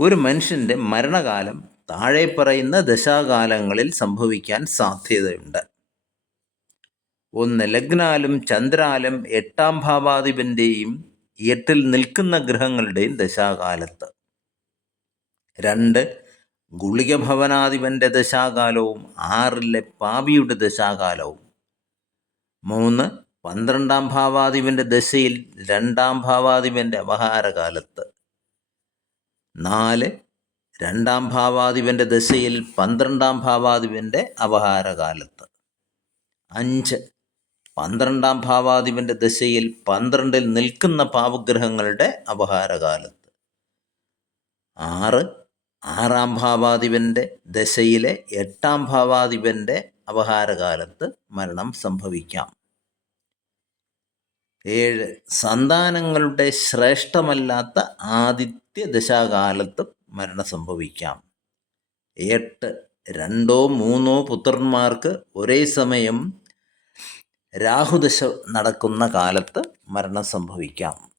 ഒരു മനുഷ്യന്റെ മരണകാലം താഴെ പറയുന്ന ദശാകാലങ്ങളിൽ സംഭവിക്കാൻ സാധ്യതയുണ്ട്. ഒന്ന് ലഗ്നാലും ചന്ദ്രാലും എട്ടാം ഭാവാധിപന്റെയും എട്ടിൽ നിൽക്കുന്ന ഗ്രഹങ്ങളുടെയും ദശാകാലത്ത്. രണ്ട് ഗുളിക ഭവനാധിപന്റെ ദശാകാലവും ആറിലെ പാപിയുടെ ദശാകാലവും. മൂന്ന് പന്ത്രണ്ടാം ഭാവാധിപന്റെ ദശയിൽ രണ്ടാം ഭാവാധിപന്റെ അപഹാരകാലത്ത് നാല്. രണ്ടാം ഭാവാധിപന്റെ ദശയിൽ പന്ത്രണ്ടാം ഭാവാധിപന്റെ അപഹാരകാലത്ത്. അഞ്ച്. പന്ത്രണ്ടാം ഭാവാധിപന്റെ ദശയിൽ പന്ത്രണ്ടിൽ നിൽക്കുന്ന പാവഗ്രഹങ്ങളുടെ അപഹാരകാലത്ത്. ആറ്. ആറാം ഭാവാധിപന്റെ ദശയിലെ എട്ടാം ഭാവാധിപന്റെ അപഹാരകാലത്ത് മരണം സംഭവിക്കാം. ഏഴ്. സന്താനങ്ങളുടെ ശ്രേഷ്ഠമല്ലാത്ത ആദിത്യ ദശാകാലത്തും മരണം സംഭവിക്കാം എട്ട് രണ്ടോ മൂന്നോ പുത്രന്മാർക്ക് ഒരേ സമയം രാഹുദശ നടക്കുന്ന കാലത്ത് മരണം സംഭവിക്കാം